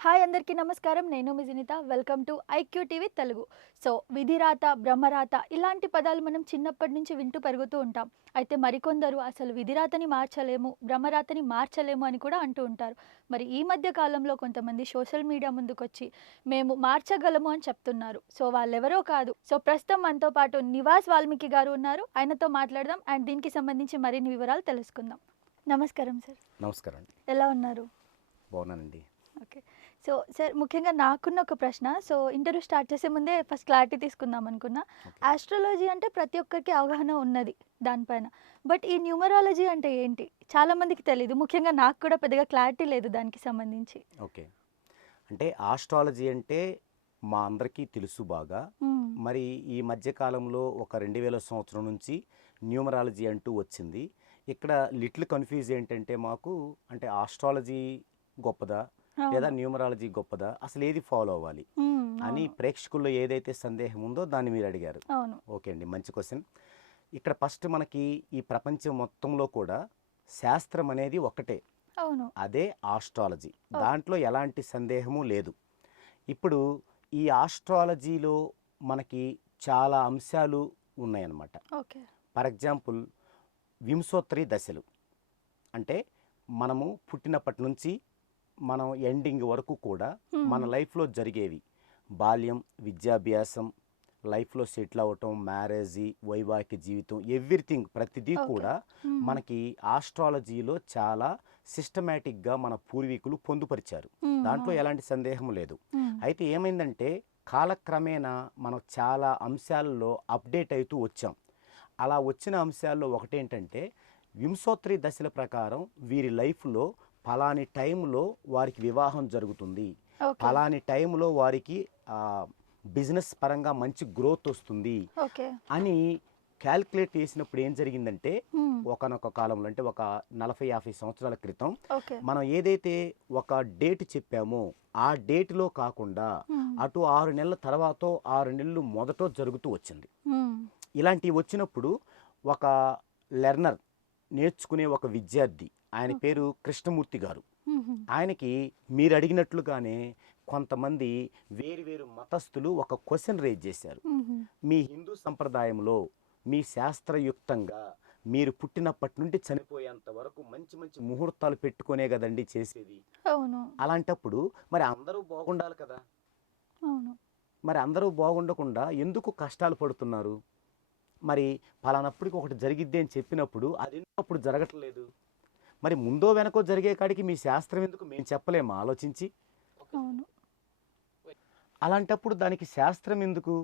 Hi అందరికీ నమస్కారం. నేను మీ Sunitha. Welcome to IQ TV Telugu. So విధిరాత, బ్రహ్మరాత ఇలాంటి పదాలు మనం చిన్నప్పటి నుంచి వింటూ పెరుగుతూ ఉంటాం. అయితే మరికొందరు అసలు విధిరాతని మార్చలేము, బ్రహ్మరాతని మార్చలేము అని కూడా అంటూ ఉంటారు. మరి ఈ మధ్య కాలంలో కొంతమంది సోషల్ మీడియా ముందుకొచ్చి మేము మార్చగలము అని చెప్తున్నారు. సో వాళ్ళెవరో కాదు. సో ప్రస్తుతం మనతో పాటు నివాస్ వాల్మీకి గారు ఉన్నారు. ఆయనతో మాట్లాడదాం అండ్ దీనికి సంబంధించి మరిన్ని వివరాలు తెలుసుకుందాం. నమస్కారం సార్. నమస్కారం అండి. ఎలా ఉన్నారు? బాగున్నానండి. ఓకే. సో సార్, ముఖ్యంగా నాకున్న ఒక ప్రశ్న. సో ఇంటర్వ్యూ స్టార్ట్ చేసే ముందే ఫస్ట్ క్లారిటీ తీసుకుందాం అనుకున్నా. ఓకే. ఆస్ట్రాలజీ అంటే ప్రతి ఒక్కరికి అవగాహన ఉన్నది దానిపైన. బట్ ఈ న్యూమరాలజీ అంటే ఏంటి? చాలా మందికి తెలీదు. ముఖ్యంగా నాకు కూడా పెద్దగా క్లారిటీ లేదు దానికి సంబంధించి. ఓకే. అంటే ఆస్ట్రాలజీ అంటే మా అందరికీ తెలుసు బాగా. హ్మ్. మరి ఈ మధ్య కాలంలో ఒక 2000 సంవత్సరం నుంచి న్యూమరాలజీ అంటూ వచ్చింది. ఇక్కడ లిటిల్ కన్‌ఫ్యూజ్ ఏంటంటే మాకు అంటే ఆస్ట్రాలజీ గొప్పదా? లేదా అవును. న్యూమరాలజీ గొప్పదా? అసలు ఏది ఫాలో అవ్వాలి? అని అవును. ప్రేక్షకుల్లో ఏదైతే సందేహం ఉందో దాన్ని మీరు అడిగారు. అవును. ఓకే అండి. మంచి క్వెషన్. ఇక్కడ ఫస్ట్ మనకి ఈ ప్రపంచం మొత్తంలో కూడా శాస్త్రం అనేది ఒక్కటే. అవును. అదే ఆస్ట్రాలజీ. ఓ దాంట్లో ఎలాంటి సందేహము లేదు. ఇప్పుడు ఈ ఆస్ట్రాలజీలో మనకి చాలా అంశాలు ఉన్నాయన్నమాట. ఓకే. ఫర్ ఎగ్జాంపుల్ వింశోత్తరి దశలు. అంటే మనము పుట్టినప్పటి నుంచి మనం ఎండింగ్ వరకు కూడా మన హ్మ్. లైఫ్లో జరిగేవి బాల్యం, విద్యాభ్యాసం, లైఫ్లో సెటిల్ అవ్వటం, మ్యారేజీ, వైవాహిక జీవితం, ఎవ్రీథింగ్ ప్రతిదీ ఓకే. కూడా హ్మ్. మనకి ఆస్ట్రాలజీలో చాలా సిస్టమేటిక్గా మన పూర్వీకులు పొందుపరిచారు. దాంట్లో అవును. ఎలాంటి సందేహం లేదు. హ్మ్. అయితే ఏమైందంటే కాలక్రమేణా మనం చాలా అంశాల్లో అప్డేట్ అవుతూ వచ్చాం. అలా వచ్చిన అంశాల్లో ఒకటేంటంటే వింశోత్తరి దశల ప్రకారం వీరి లైఫ్లో ఫలాని టైంలో వారికి వివాహం జరుగుతుంది, ఓకే. ఫలాని టైంలో వారికి బిజినెస్ పరంగా మంచి గ్రోత్ వస్తుంది ఓకే. అని క్యాల్కులేట్ చేసినప్పుడు ఏం జరిగిందంటే హ్మ్. ఒకనొక కాలంలో అంటే ఒక 40-50 సంవత్సరాల క్రితం ఓకే. మనం ఏదైతే ఒక డేట్ చెప్పామో ఆ డేట్లో కాకుండా హ్మ్. అటు 6 నెలల తర్వాతో 6 నెలలు మొదటో జరుగుతూ వచ్చింది. హ్మ్. ఇలాంటివి వచ్చినప్పుడు ఒక లెర్నర్, నేర్చుకునే ఒక విద్యార్థి, ఆయన ఓకే. పేరు కృష్ణమూర్తి గారు. హుహు. ఆయనకి మీరు అడిగినట్లుగానే కొంతమంది వేరు మతస్థులు ఒక క్వశ్చన్ రేజ్ చేశారు. హుహు. మీ హిందూ సంప్రదాయంలో మీ శాస్త్రయుక్తంగా మీరు పుట్టినప్పటి నుండి చనిపోయేంత వరకు మంచి మంచి ముహూర్తాలు పెట్టుకునే కదండి చేసేది. అవును. అలాంటప్పుడు మరి అందరూ బాగుండాలి కదా. అవును. మరి అందరూ బాగుండకుండా ఎందుకు కష్టాలు పడుతున్నారు? మరి పలానప్పటికి ఒకటి జరిగిద్ది అని చెప్పినప్పుడు అది ఎందుకు అప్పుడు జరగట్లేదు? మరి ముందో వెనకో జరిగే కాడికి మీ శాస్త్రం ఎందుకు మేము చెప్పలేమా ఆలోచించి? అవును. అలాంటప్పుడు దానికి శాస్త్రం ఎందుకు?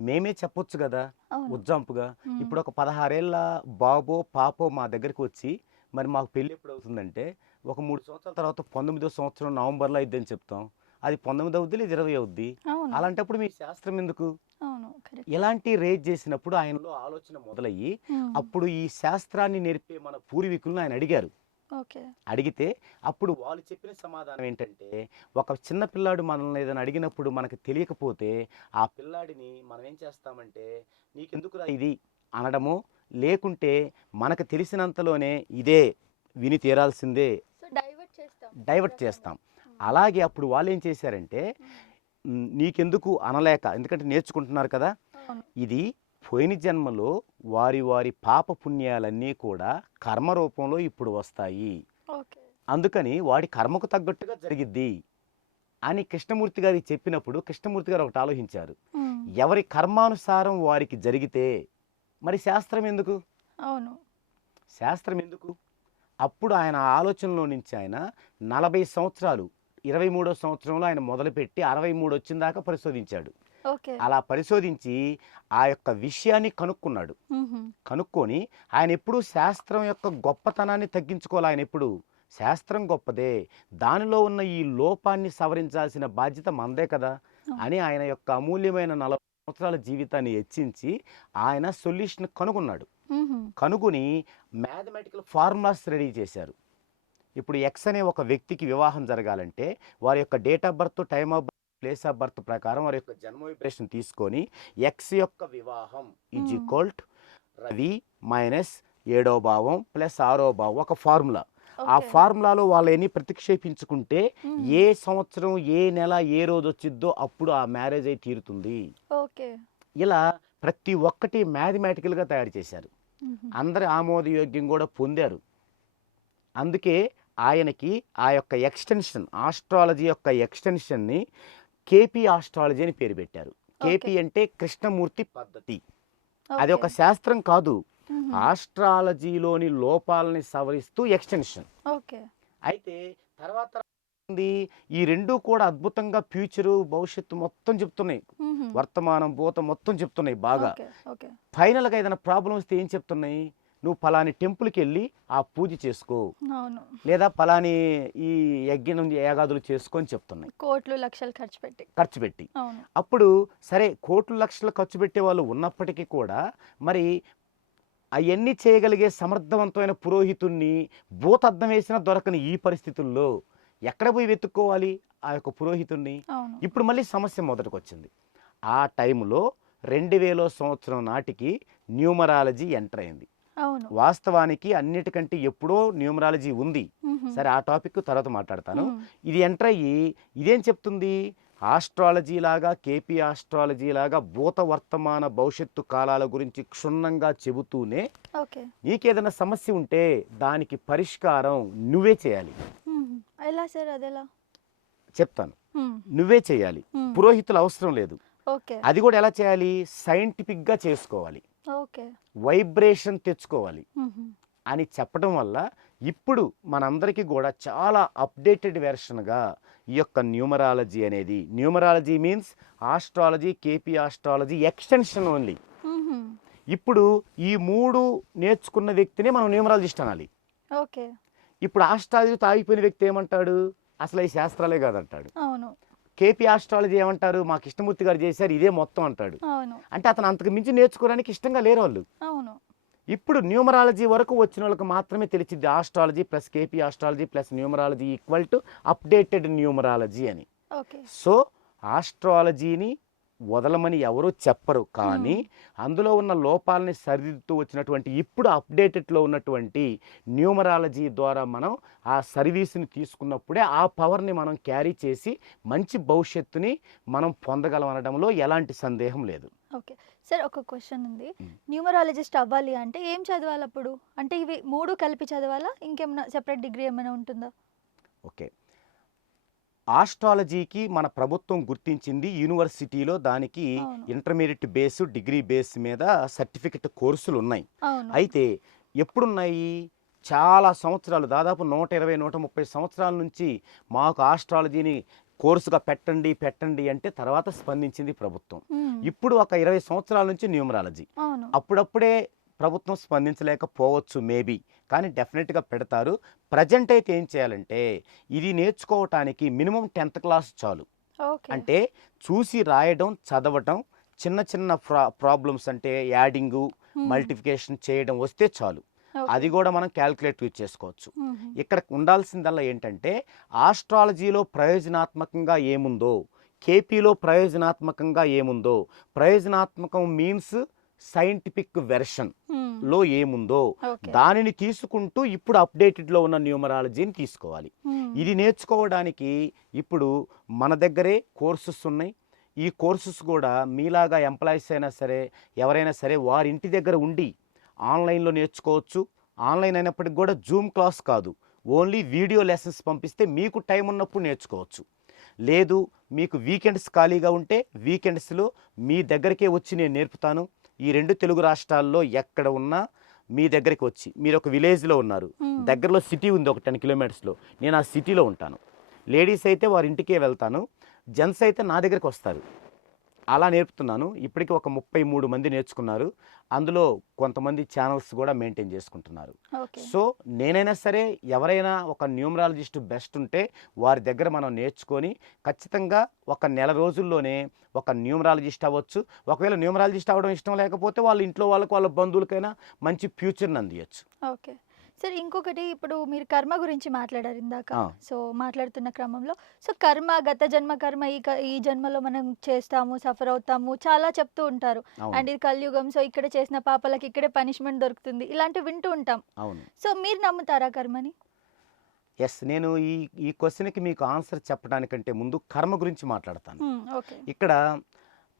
మేమే చెప్పొచ్చు కదా అవును. ఉజ్జాంపుగా. హ్మ్. ఇప్పుడు ఒక 16 ఏళ్ల బాబో, పాపో మా దగ్గరికి వచ్చి మరి మాకు పెళ్ళి ఎప్పుడు అవుతుందంటే ఒక 3 సంవత్సరాల తర్వాత 19వ సంవత్సరం నవంబర్‌లో అయిద్దని చెప్తాం. అది 19 అవుద్ది లేదా 20 అవుద్ది. అవును. అలాంటప్పుడు మీ శాస్త్రం ఎందుకు? అవును. కరెక్ట్. ఇలాంటి రేజ్ చేసినప్పుడు ఆయనలో ఆలోచన మొదలయ్యి హ్మ్. అప్పుడు ఈ శాస్త్రాన్ని నేర్పే మన పూర్వీకులను ఆయన అడిగారు. ఓకే. అడిగితే అప్పుడు వాళ్ళు చెప్పిన సమాధానం ఏంటంటే ఒక చిన్న పిల్లాడు మనల్ని ఏదైనా అడిగినప్పుడు మనకు తెలియకపోతే ఆ పిల్లాడిని మనం ఏం చేస్తామంటే నీకెందుకురా ఇది అనడము, లేకుంటే మనకు తెలిసినంతలోనే ఇదే విని తీరాల్సిందే సో డైవర్ట్ చేస్తాం ఒక డైవర్ట్ రకంగా. చేస్తాం. హ్మ్. అలాగే అప్పుడు వాళ్ళు ఏం చేశారంటే హ్మ్. నీకెందుకు అనలేక, ఎందుకంటే నేర్చుకుంటున్నారు కదా, అవును. ఇది పోయిన జన్మలో వారి వారి పాప పుణ్యాలన్నీ కూడా కర్మ రూపంలో ఇప్పుడు వస్తాయి, ఓకే. అందుకని వాడి కర్మకు తగ్గట్టుగా జరిగిద్ది అని కృష్ణమూర్తి గారికి చెప్పినప్పుడు కృష్ణమూర్తి గారు ఒకటి ఆలోచించారు. హ్మ్. ఎవరి కర్మానుసారం వారికి జరిగితే మరి శాస్త్రం ఎందుకు? అవును. శాస్త్రం ఎందుకు? అప్పుడు ఆయన ఆలోచనలో నుంచి ఆయన 40 సంవత్సరాలు 23వ సంవత్సరంలో ఆయన మొదలుపెట్టి 63 వచ్చిన దాకా పరిశోధించాడు. ఓకే. అలా పరిశోధించి ఆ యొక్క విషయాన్ని కనుక్కున్నాడు. హుహు. కనుక్కొని ఆయన ఎప్పుడూ శాస్త్రం యొక్క గొప్పతనాన్ని తగ్గించుకోవాలి. ఆయన ఎప్పుడు శాస్త్రం గొప్పదే, దానిలో ఉన్న ఈ లోపాన్ని సవరించాల్సిన బాధ్యత మనదే కదా అవును. అని ఆయన యొక్క అమూల్యమైన 40 సంవత్సరాల జీవితాన్ని హెచ్చించి ఆయన సొల్యూషన్ కనుగొన్నాడు. హుహు. కనుగొని మ్యాథమెటికల్ ఫార్ములాస్ రెడీ చేశారు. ఇప్పుడు ఎక్స్ అనే ఒక వ్యక్తికి వివాహం జరగాలంటే వారి యొక్క date of birth, time of birth, place of birth ప్రకారం వారి యొక్క జన్మ వైబ్రేషన్ తీసుకొని ఎక్స్ యొక్క వివాహం ఈజ్ హ్మ్. ఈక్వల్ రవి మైనస్ 7వ భావం ప్లస్ 6వ భావం ఒక ఫార్ములా. ఆ ఓకే. ఫార్ములాలో వాళ్ళని ప్రతిక్షేపించుకుంటే హుహు. ఏ సంవత్సరం, ఏ నెల, ఏ రోజు వచ్చిద్దో అప్పుడు ఆ మ్యారేజ్ అయి తీరుతుంది. ఓకే. ఇలా ప్రతి ఒక్కటి మ్యాథమెటికల్‌గా తయారు చేశారు. హుహు. అందరి ఆమోదయోగ్యం కూడా పొందారు. అందుకే ఆయనకి ఆ యొక్క ఎక్స్‌టెన్షన్ ఆస్ట్రాలజీ యొక్క ఎక్స్‌టెన్షన్‌ని కేపీ ఆస్ట్రాలజీ అని పేరు పెట్టారు. ఓకే. కేపీ అంటే కృష్ణమూర్తి పద్ధతి. అది ఓకే. ఒక శాస్త్రం కాదు. హుహు. ఆస్ట్రాలజీలోని లోపాలని సవరిస్తూ ఎక్స్‌టెన్షన్. ఓకే. అయితే తర్వాత ఉంది ఈ 2 కూడా అద్భుతంగా ఫ్యూచరు, భవిష్యత్తు మొత్తం చెప్తున్నాయి. హుహు. వర్తమానం, భూతం మొత్తం చెప్తున్నాయి బాగా. ఓకే. ఓకే. ఫైనల్‌గా ఏదైనా ప్రాబ్లమ్ వస్తే ఏం చెప్తున్నాయి? నువ్వు పలాని టెంపుల్‌కెళ్ళి ఆ పూజ చేసుకో. అవును. లేదా పలాని ఈ యజ్ఞం, యాగాదులు చేసుకో అని చెప్తున్నాయి. కోట్లు, లక్షలు ఖర్చు పెట్టి. ఖర్చు పెట్టి. అవును. అప్పుడు సరే కోట్లు, లక్షలు ఖర్చు పెట్టేవాళ్ళు ఉన్నప్పటికీ కూడా మరి అయన్నీ చేయగలిగే సమర్థవంతమైన పురోహితుడిని భూతద్దం వేసినా దొరకని ఈ పరిస్థితుల్లో ఎక్కడ పోయి వెతుక్కోవాలి ఆ యొక్క పురోహితుడిని? అవును. ఇప్పుడు మళ్ళీ సమస్య మొదటికొచ్చింది. ఆ టైంలో 2000 సంవత్సరం నాటికి న్యూమరాలజీ ఎంటర్ అయింది. అవును. వాస్తవానికి అన్నిటికంటే ఎప్పుడో న్యూమరాలజీ ఉంది. హుహు. సరే ఆ టాపిక్ తర్వాత మాట్లాడతాను. హ్మ్. ఇది ఎంటర్ అయ్యి ఇదేం చెప్తుంది? ఆస్ట్రాలజీ లాగా, కేపీ ఆస్ట్రాలజీ లాగా భూత, వర్తమాన, భవిష్యత్తు కాలాల గురించి క్షుణ్ణంగా చెబుతూనే ఓకే. నీకేదైనా సమస్య ఉంటే దానికి పరిష్కారం నువ్వే చేయాలి. హుహు. ఎలా సార్ అదెలా? చెప్తాను. హ్మ్. నువ్వే చేయాలి. హ్మ్. పురోహితులు అవసరం లేదు. ఓకే. అది కూడా ఎలా చేయాలి? సైంటిఫిక్‌గా చేసుకోవాలి. ఓకే. వైబ్రేషన్ తెచ్చుకోవాలి హుహు. అని చెప్పడం వల్ల ఇప్పుడు మనందరికీ కూడా చాలా అప్డేటెడ్ వెర్షన్‌గా ఈ యొక్క న్యూమరాలజీ అనేది numerology means astrology, KP astrology extension only. హుహు. ఇప్పుడు ఈ 3 నేర్చుకున్న వ్యక్తినే మనం న్యూమరాలజిస్ట్ అనాలి. ఓకే. ఇప్పుడు ఆస్ట్రాలజీతో ఆగిపోయిన వ్యక్తి ఏమంటాడు? అసలు ఈ శాస్త్రాలే కాదంటాడు. అవును. కేపీ ఆస్ట్రాలజీ ఏమంటారు? మా కృష్ణమూర్తి గారు చేశారు ఇదే మొత్తం అంటాడు. అవును. అంటే అతను అంతకు మించి నేర్చుకోవడానికి ఇష్టంగా లేరు వాళ్ళు. అవును. ఇప్పుడు న్యూమరాలజీ వరకు వచ్చిన వాళ్ళకి మాత్రమే తెలిసిద్ది astrology plus KP astrology plus numerology equal to updated numerology అని. ఓకే. సో ఆస్ట్రాలజీని వదలమని ఎవరూ చెప్పరు. కానీ అందులో ఉన్న లోపాలని సరిదిద్దుతూ వచ్చినటువంటి ఇప్పుడు అప్డేటెడ్లో ఉన్నటువంటి న్యూమరాలజీ ద్వారా మనం ఆ సర్వీస్ని తీసుకున్నప్పుడే ఆ పవర్ని మనం క్యారీ చేసి మంచి భవిష్యత్తుని మనం పొందగలం అనడంలో ఎలాంటి సందేహం లేదు. ఓకే. సార్ ఒక క్వెషన్ ఉంది. హ్మ్. న్యూమరాలజిస్ట్ అవ్వాలి అంటే ఏం చదవాలప్పుడు? అంటే ఇవి 3 కలిపి చదవాలా? ఇంకేమన్నా సెపరేట్ డిగ్రీ ఏమైనా ఉంటుందా? ఓకే. ఆస్ట్రాలజీకి మన ప్రభుత్వం గుర్తించింది యూనివర్సిటీలో దానికి అవును. ఇంటర్మీడియట్ బేస్, డిగ్రీ బేస్ మీద సర్టిఫికెట్ కోర్సులు ఉన్నాయి. అవును. అయితే ఎప్పుడున్నాయి? చాలా సంవత్సరాలు దాదాపు 120, 130 సంవత్సరాల నుంచి మాకు ఆస్ట్రాలజీని కోర్సుగా పెట్టండి, పెట్టండి అంటే తర్వాత స్పందించింది ప్రభుత్వం. హ్మ్. ఇప్పుడు ఒక 20 సంవత్సరాల నుంచి న్యూమరాలజీ. అవును. అప్పుడప్పుడే ప్రభుత్వం స్పందించలేకపోవచ్చు మేబీ. కానీ డెఫినెట్‌గా పెడతారు. ప్రెజెంట్ అయితే ఏం చేయాలంటే ఇది నేర్చుకోవటానికి మినిమమ్ 10థ్ క్లాస్ చాలు. ఓకే. అంటే చూసి రాయడం, చదవటం, చిన్న చిన్న ప్రాబ్లమ్స్ అంటే యాడింగు, హ్మ్. మల్టిప్లికేషన్ చేయడం వస్తే చాలు. ఓకే. అది కూడా మనం క్యాలిక్యులేటర్ యూజ్ చేసుకోవచ్చు. హుహు. ఇక్కడ ఉండాల్సిందల్లా ఏంటంటే ఆస్ట్రాలజీలో ప్రయోజనాత్మకంగా ఏముందో, కేపీలో ప్రయోజనాత్మకంగా ఏముందో, ప్రయోజనాత్మకం మీన్స్ సైంటిఫిక్ వెర్షన్ హ్మ్. లో ఏముందో ఓకే. దానిని తీసుకుంటూ ఇప్పుడు అప్డేటెడ్లో ఉన్న న్యూమరాలజీని తీసుకోవాలి. హ్మ్. ఇది నేర్చుకోవడానికి ఇప్పుడు మన దగ్గరే కోర్సెస్ ఉన్నాయి. ఈ కోర్సెస్ కూడా మీలాగా ఎంప్లాయీస్ అయినా సరే ఎవరైనా సరే వారి ఇంటి దగ్గర ఉండి ఆన్లైన్లో నేర్చుకోవచ్చు. ఆన్లైన్ అయినప్పటికి కూడా జూమ్ క్లాస్ కాదు, ఓన్లీ వీడియో లెసన్స్ పంపిస్తే మీకు టైం ఉన్నప్పుడు నేర్చుకోవచ్చు. లేదు మీకు వీకెండ్స్ ఖాళీగా ఉంటే వీకెండ్స్లో మీ దగ్గరికే వచ్చి నేను నేర్పుతాను. ఈ 2 తెలుగు రాష్ట్రాల్లో ఎక్కడ ఉన్నా మీ దగ్గరికి వచ్చి మీరు ఒక విలేజ్లో ఉన్నారు, హ్మ్. దగ్గరలో సిటీ ఉంది ఒక 10 కిలోమీటర్స్లో, నేను ఆ సిటీలో ఉంటాను. లేడీస్ అయితే వారి ఇంటికే వెళ్తాను, జెంట్స్ అయితే నా దగ్గరికి వస్తారు. అలా నేర్పుతున్నాను. ఇప్పటికి ఒక 33 మంది నేర్చుకున్నారు. అందులో కొంతమంది ఛానల్స్ కూడా మెయింటైన్ చేసుకుంటున్నారు. ఓకే. సో నేనైనా సరే ఎవరైనా ఒక న్యూమరాలజిస్ట్ బెస్ట్ ఉంటే వారి దగ్గర మనం నేర్చుకొని ఖచ్చితంగా ఒక నెల రోజుల్లోనే ఒక న్యూమరాలజిస్ట్ అవ్వచ్చు. ఒకవేళ న్యూమరాలజిస్ట్ అవ్వడం ఇష్టం లేకపోతే వాళ్ళ ఇంట్లో వాళ్ళకి, వాళ్ళ బంధువులకైనా మంచి ఫ్యూచర్ని అందియచ్చు. ఓకే. సార్ ఇంకొకటి ఇప్పుడు మీరు కర్మ గురించి మాట్లాడారు ఇందాక. ఆ. సో మాట్లాడుతున్న క్రమంలో కర్మ, గత జన్మ కర్మ ఈ జన్మలో మనం చేస్తాము, సఫర్ అవుతాము చాలా చెప్తూ ఉంటారు. అవును. అండ్ ఇది కలియుగం, సో ఇక్కడ చేసిన పాపాలకి ఇక్కడే పనిష్మెంట్ దొరుకుతుంది. ఇలాంటివి వింటూ ఉంటాం. అవును. సో మీరు నమ్ముతారా కర్మని? నేను ఈ క్వశ్చన్కి మీకు ఆన్సర్ చెప్పడానికంటే ముందు కర్మ గురించి మాట్లాడతాను. ఓకే. ఇక్కడ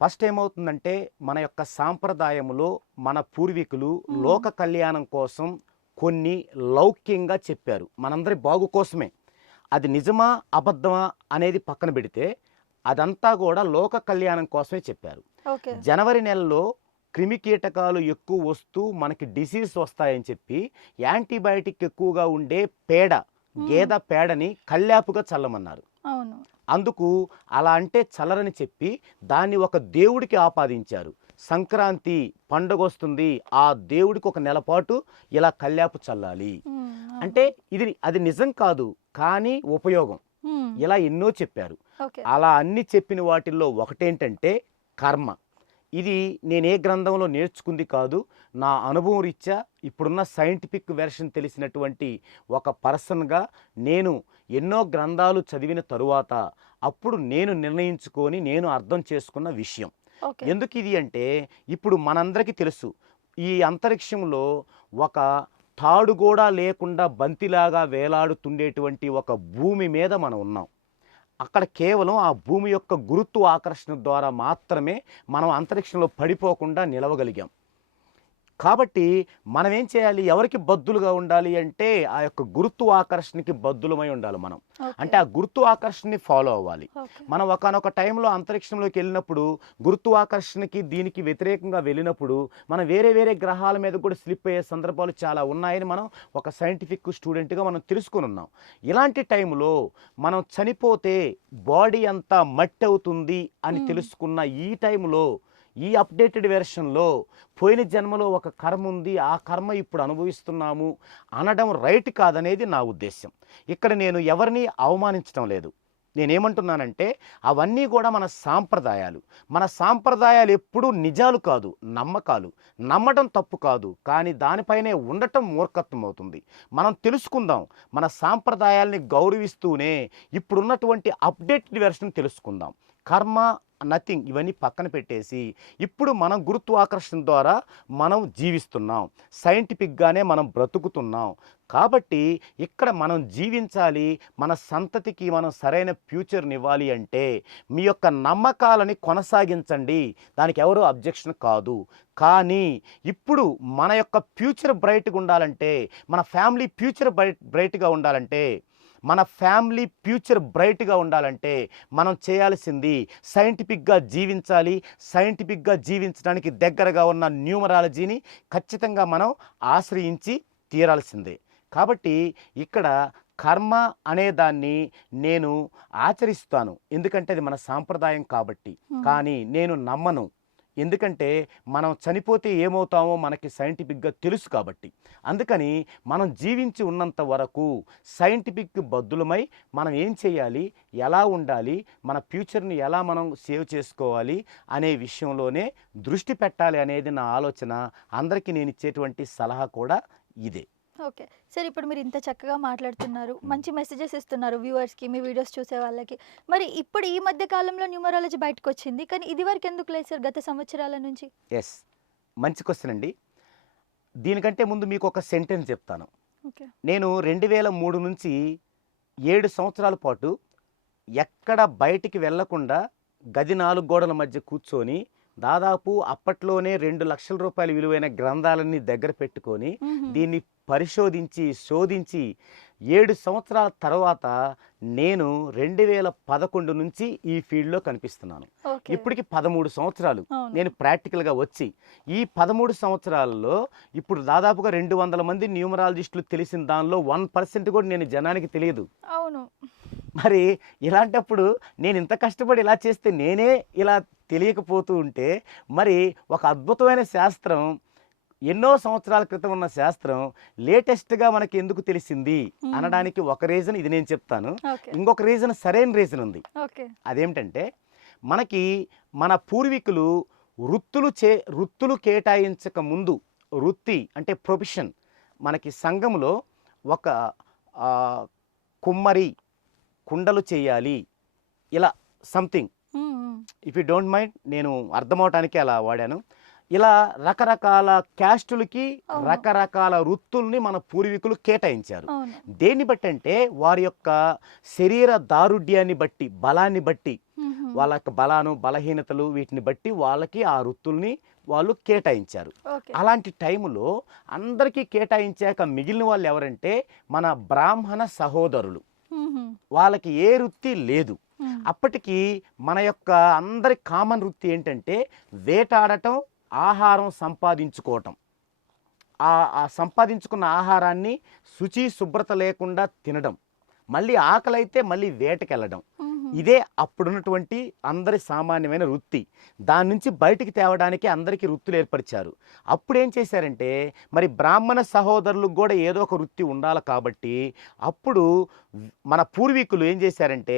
ఫస్ట్ ఏమవుతుందంటే మన యొక్క సాంప్రదాయములో మన పూర్వీకులు లోక కళ్యాణం కోసం కొన్ని లౌక్యంగా చెప్పారు, మనందరి బాగు కోసమే. అది నిజమా అబద్ధమా అనేది పక్కన పెడితే అదంతా కూడా లోక కళ్యాణం కోసమే చెప్పారు. ఓకే. జనవరి నెలలో క్రిమి కీటకాలు ఎక్కువ వస్తూ మనకి డిసీజ్ వస్తాయని చెప్పి యాంటీబయాటిక్ ఎక్కువగా ఉండే పేడ, గేదె పేడని కల్లాపుగా చల్లమన్నారు. అవును. అందుకు అలా అంటే చల్లరని చెప్పి దాన్ని ఒక దేవుడికి ఆపాదించారు. సంక్రాంతి పండుగ వస్తుంది, ఆ దేవుడికి ఒక నెలపాటు ఇలా కల్లాపు చల్లాలి అంటే అది నిజం కాదు, కానీ ఉపయోగం. ఇలా ఎన్నో చెప్పారు. ఓకే. అలా అన్ని చెప్పిన వాటిల్లో ఒకటేంటంటే కర్మ. ఇది నేనే గ్రంథంలో నేర్చుకుంది కాదు, నా అనుభవం రీత్యా ఇప్పుడున్న సైంటిఫిక్ వెర్షన్ తెలిసినటువంటి ఒక పర్సన్గా నేను ఎన్నో గ్రంథాలు చదివిన తరువాత అప్పుడు నేను నిర్ణయించుకొని నేను అర్థం చేసుకున్న విషయం. ఓకే. ఎందుకు ఇది అంటే ఇప్పుడు మనందరికీ తెలుసు, ఈ అంతరిక్షంలో ఒక తాడు కూడా లేకుండా బంతిలాగా వేలాడుతుండేటువంటి ఒక భూమి మీద మనం ఉన్నాం. అక్కడ కేవలం ఆ భూమి యొక్క గురుత్వ ఆకర్షణ ద్వారా మాత్రమే మనం అంతరిక్షంలో పడిపోకుండా నిలవగలిగాం. కాబట్టి మనం ఏం చేయాలి, ఎవరికి బద్దులుగా ఉండాలి అంటే ఆ యొక్క గురుత్వ ఆకర్షణకి బద్దులమై ఉండాలి మనం. అంటే ఆ గురుత్వ ఆకర్షణని ఫాలో అవ్వాలి. మనం ఒకానొక టైంలో అంతరిక్షంలోకి వెళ్ళినప్పుడు గురుత్వాకర్షణకి దీనికి వ్యతిరేకంగా వెళ్ళినప్పుడు మనం వేరే వేరే గ్రహాల మీద కూడా స్లిప్ అయ్యే సందర్భాలు చాలా ఉన్నాయని మనం ఒక సైంటిఫిక్ స్టూడెంట్గా మనం తెలుసుకుని ఉన్నాం. ఇలాంటి టైంలో మనం చనిపోతే బాడీ అంతా మట్టి అవుతుంది అని తెలుసుకున్న ఈ టైంలో ఈ అప్డేటెడ్ వెర్షన్లో పోయిన జన్మలో ఒక కర్మ ఉంది, ఆ కర్మ ఇప్పుడు అనుభవిస్తున్నాము అనడం రైట్ కాదనేది నా ఉద్దేశం. ఇక్కడ నేను ఎవరిని అవమానించడం లేదు. నేనేమంటున్నానంటే అవన్నీ కూడా మన సాంప్రదాయాలు ఎప్పుడూ నిజాలు కాదు, నమ్మకాలు. నమ్మడం తప్పు కాదు, కానీ దానిపైనే ఉండటం మూర్ఖత్వం అవుతుంది. మనం తెలుసుకుందాం, మన సాంప్రదాయాల్ని గౌరవిస్తూనే ఇప్పుడున్నటువంటి అప్డేటెడ్ వెర్షన్ తెలుసుకుందాం. కర్మ నథింగ్ ఇవన్నీ పక్కన పెట్టేసి ఇప్పుడు మనం గురుత్వాకర్షణ ద్వారా మనం జీవిస్తున్నాం, సైంటిఫిక్గానే మనం బ్రతుకుతున్నాం. కాబట్టి ఇక్కడ మనం జీవించాలి, మన సంతతికి మనం సరైన ఫ్యూచర్ని ఇవ్వాలి అంటే మీ యొక్క నమ్మకాలని కొనసాగించండి, దానికి ఎవరో అబ్జెక్షన్ కాదు. కానీ ఇప్పుడు మన యొక్క ఫ్యూచర్ బ్రైట్గా ఉండాలంటే, మన ఫ్యామిలీ ఫ్యూచర్ బ్రైట్గా ఉండాలంటే మనం చేయాల్సింది సైంటిఫిక్గా జీవించాలి. సైంటిఫిక్గా జీవించడానికి దగ్గరగా ఉన్న న్యూమరాలజీని ఖచ్చితంగా మనం ఆశ్రయించి తీరాల్సిందే. కాబట్టి ఇక్కడ కర్మ అనేదాన్ని నేను ఆచరిస్తాను, ఎందుకంటే అది మన సాంప్రదాయం కాబట్టి. కానీ నేను నమ్మను, ఎందుకంటే మనం చనిపోతే ఏమవుతామో మనకి సైంటిఫిక్గా తెలుసు కాబట్టి. అందుకని మనం జీవించి ఉన్నంత వరకు సైంటిఫిక్ బద్దులమై మనం ఏం చేయాలి, ఎలా ఉండాలి, మన ఫ్యూచర్ని ఎలా మనం సేవ్ చేసుకోవాలి అనే విషయంలోనే దృష్టి పెట్టాలి అనేది నా ఆలోచన. అందరికీ నేను ఇచ్చేటువంటి సలహా కూడా ఇదే. ఓకే సార్, ఇప్పుడు మీరు ఇంత చక్కగా మాట్లాడుతున్నారు, మంచి మెసేజెస్ ఇస్తున్నారు వ్యూవర్స్కి, మీ వీడియోస్ చూసే వాళ్ళకి. మరి ఇప్పుడు ఈ మధ్య కాలంలో న్యూమరాలజీ బయటకు వచ్చింది, కానీ ఇది వరకు ఎందుకు లేదు సార్ గత సంవత్సరాల నుంచి? మంచి క్వశ్చన్ అండి. దీనికంటే ముందు మీకు ఒక సెంటెన్స్ చెప్తాను. ఓకే. నేను 2003 నుంచి 7 సంవత్సరాల పాటు ఎక్కడ బయటికి వెళ్లకుండా గది 4 గోడల మధ్య కూర్చొని దాదాపు అప్పట్లోనే 2 లక్షల రూపాయల విలువైన గ్రంథాలన్నీ దగ్గర పెట్టుకొని దీన్ని పరిశోధించి శోధించి 7 సంవత్సరాల తర్వాత నేను 2011 నుంచి ఈ ఫీల్డ్లో కనిపిస్తున్నాను. ఇప్పటికి 13 సంవత్సరాలు నేను ప్రాక్టికల్గా వచ్చి, ఈ 13 సంవత్సరాలలో ఇప్పుడు దాదాపుగా 200 మంది న్యూమరాలజిస్టులు తెలిసిన దానిలో 1% కూడా నేను జనానికి తెలియదు. అవును. మరి ఇలాంటప్పుడు నేను ఇంత కష్టపడి ఇలా చేస్తే నేనే ఇలా తెలియకపోతూ ఉంటే మరి ఒక అద్భుతమైన శాస్త్రం, ఎన్నో సంవత్సరాల క్రితం ఉన్న శాస్త్రం లేటెస్ట్గా మనకి ఎందుకు తెలిసింది అనడానికి ఒక రీజన్ ఇది నేను చెప్తాను. ఇంకొక రీజన్, సరైన రీజన్ ఉంది. అదేమిటంటే మనకి మన పూర్వీకులు వృత్తులు కేటాయించక ముందు, వృత్తి అంటే ప్రొఫెషన్, మనకి సంఘంలో ఒక కుమ్మరి కుండలు చేయాలి ఇలా something, if you don't mind నేను అర్థమవటానికి అలా వాడాను. ఇలా రకరకాల క్యాస్టులకి అవును. రకరకాల వృత్తుల్ని మన పూర్వీకులు కేటాయించారు. అవును. దేన్ని బట్టి అంటే వారి యొక్క శరీర దారుఢ్యాన్ని బట్టి, బలాన్ని బట్టి, హుహు. వాళ్ళ యొక్క బలాను బలహీనతలు వీటిని బట్టి వాళ్ళకి ఆ వృత్తుల్ని వాళ్ళు కేటాయించారు. ఓకే. అలాంటి టైములో అందరికీ కేటాయించాక మిగిలిన వాళ్ళు ఎవరంటే మన బ్రాహ్మణ సహోదరులు. హుహు. వాళ్ళకి ఏ వృత్తి లేదు. హ్మ్. అప్పటికి మన యొక్క అందరి కామన్ వృత్తి ఏంటంటే వేటాడటం, ఆహారం సంపాదించుకోవటం. ఆ సంపాదించుకున్న ఆహారాన్ని శుచి శుభ్రత లేకుండా తినడం, మళ్ళీ ఆకలైతే మళ్ళీ వేటకెళ్ళడం. హుహు. ఇదే అప్పుడున్నటువంటి అందరి సామాన్యమైన వృత్తి. దాని నుంచి బయటికి తేవడానికి అందరికీ వృత్తులు ఏర్పరిచారు. అప్పుడు ఏం చేశారంటే మరి బ్రాహ్మణ సహోదరులకు కూడా ఏదో ఒక వృత్తి ఉండాలి కాబట్టి అప్పుడు మన పూర్వీకులు ఏం చేశారంటే,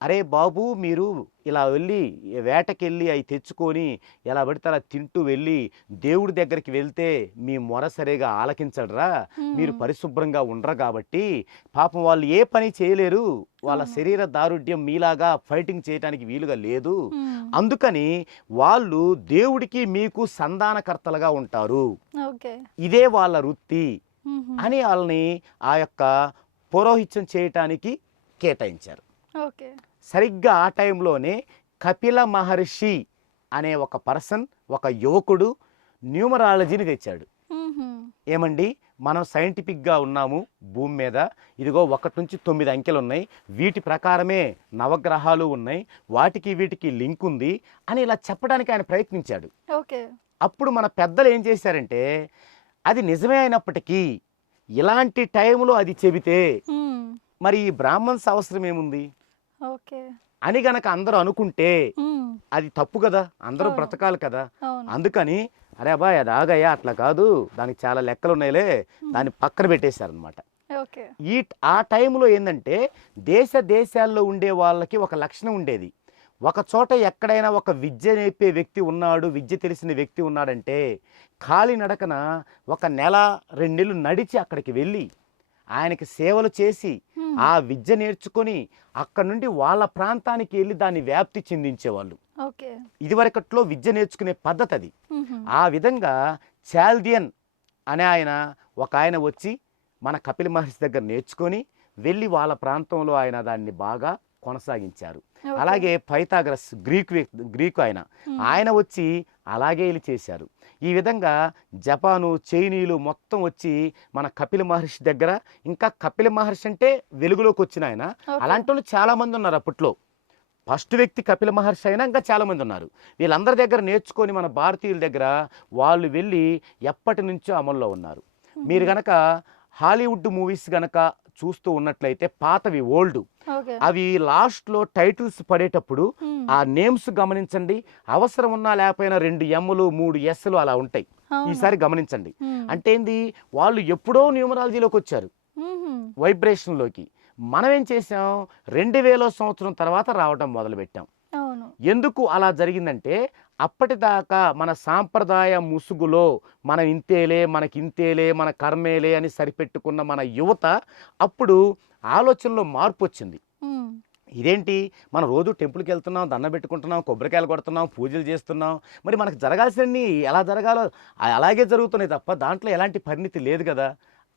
అరే బాబు మీరు ఇలా వెళ్ళి వేటకెళ్ళి అవి తెచ్చుకొని ఎలా పడితే అలా తింటూ వెళ్ళి దేవుడి దగ్గరికి వెళ్తే మీ మొర సరిగా ఆలకించడరా, మీరు హ్మ్. పరిశుభ్రంగా ఉండరు కాబట్టి పాపం వాళ్ళు ఏ పని చేయలేరు, వాళ్ళ అవును. శరీర దారుఢ్యం మీలాగా ఫైటింగ్ చేయడానికి వీలుగా లేదు, హ్మ్. అందుకని వాళ్ళు దేవుడికి మీకు సంధానకర్తలుగా ఉంటారు, ఓకే. ఇదే వాళ్ళ వృత్తి హుహు. అని వాళ్ళని ఆ యొక్క పౌరోహిత్యం చేయటానికి కేటాయించారు. ఓకే. సరిగ్గా ఆ టైంలోనే కపిల మహర్షి అనే ఒక పర్సన్, ఒక యువకుడు న్యూమరాలజీని తెచ్చాడు. హుహు. ఏమండి మనం సైంటిఫిక్గా ఉన్నాము భూమి మీద, ఇదిగో 1 నుంచి 9 అంకెలు ఉన్నాయి, వీటి ప్రకారమే నవగ్రహాలు ఉన్నాయి, వాటికి వీటికి లింక్ ఉంది అని ఇలా చెప్పడానికి ఆయన ప్రయత్నించాడు. ఓకే. అప్పుడు మన పెద్దలు ఏం చేశారంటే అది నిజమే అయినప్పటికీ ఇలాంటి టైంలో అది చెబితే హ్మ్. మరి ఈ బ్రాహ్మణ్స్ అవసరం ఏముంది ఓకే. అని గనక అందరూ అనుకుంటే హ్మ్. అది తప్పు కదా, అందరూ అవును. బ్రతకాలి కదా. అవును. అందుకని అరే అబ్బాయి అది ఆగయ్యా, అట్లా కాదు, దానికి చాలా లెక్కలు ఉన్నాయిలే, దాన్ని పక్కన పెట్టేశారనమాట. ఓకే. ఆ టైంలో ఏంటంటే దేశాల్లో ఉండే వాళ్ళకి ఒక లక్షణం ఉండేది. ఒక చోట ఎక్కడైనా ఒక విద్య నేర్పే వ్యక్తి ఉన్నాడు, విద్య తెలిసిన వ్యక్తి ఉన్నాడంటే కాలినడకన 1 నెల 2 నెలలు నడిచి అక్కడికి వెళ్ళి ఆయనకి సేవలు చేసి హ్మ్. ఆ విద్య నేర్చుకొని అక్కడ నుండి వాళ్ళ ప్రాంతానికి వెళ్ళి దాన్ని వ్యాప్తి చెందించేవాళ్ళు. ఓకే. ఇదివరకట్లో విద్య నేర్చుకునే పద్ధతి అది. హుహు. ఆ విధంగా చాల్దియన్ అనే ఒక ఆయన వచ్చి మన కపిల మహర్షి దగ్గర నేర్చుకొని వెళ్ళి వాళ్ళ ప్రాంతంలో ఆయన దాన్ని బాగా కొనసాగించారు. ఓకే. అలాగే పైథాగరస్ గ్రీకు ఆయన హ్మ్. ఆయన వచ్చి అలాగే వీళ్ళు చేశారు. ఈ విధంగా జపాను చైనీయులు మొత్తం వచ్చి మన కపిల మహర్షి దగ్గర, ఇంకా కపిల మహర్షి అంటే వెలుగులోకి వచ్చిన ఆయన, ఓకే. అలాంటి వాళ్ళు చాలామంది ఉన్నారు అప్పట్లో. ఫస్ట్ వ్యక్తి కపిల మహర్షి అయినా ఇంకా చాలామంది ఉన్నారు. వీళ్ళందరి దగ్గర నేర్చుకొని మన భారతీయుల దగ్గర వాళ్ళు వెళ్ళి ఎప్పటి నుంచో అమల్లో ఉన్నారు. మీరు హుహు. గనక హాలీవుడ్ మూవీస్ గనక చూస్తూ ఉన్నట్లయితే పాతవి ఓల్డ్, ఓకే. అవి లాస్ట్లో టైటిల్స్ పడేటప్పుడు హ్మ్. ఆ నేమ్స్ గమనించండి, అవసరం ఉన్నా లేకపోయినా 2 ఎమ్ములు 3 ఎస్లు అలా ఉంటాయి. అవును. ఈసారి గమనించండి. హ్మ్. అంటే ఏంది, వాళ్ళు ఎప్పుడో న్యూమరాలజీలోకి వచ్చారు, హుహు. వైబ్రేషన్లోకి. మనం ఏం చేసాం 2000 సంవత్సరం తర్వాత రావడం మొదలుపెట్టాం. అవును. ఎందుకు అలా జరిగిందంటే అప్పటిదాకా మన సాంప్రదాయ ముసుగులో మనం ఇంతేలే, మనకింతేలే, మన కర్మేలే అని సరిపెట్టుకున్న మన యువత అప్పుడు ఆలోచనలో మార్పు వచ్చింది. హ్మ్. ఇదేంటి మనం రోజు టెంపుల్కి వెళ్తున్నాం, దండం పెట్టుకుంటున్నాం, కొబ్బరికాయలు కొడుతున్నాం, పూజలు చేస్తున్నాం, మరి మనకు జరగాల్సినవి ఎలా జరగాలో అలాగే జరుగుతున్నాయి తప్ప దాంట్లో ఎలాంటి పరిణితి లేదు కదా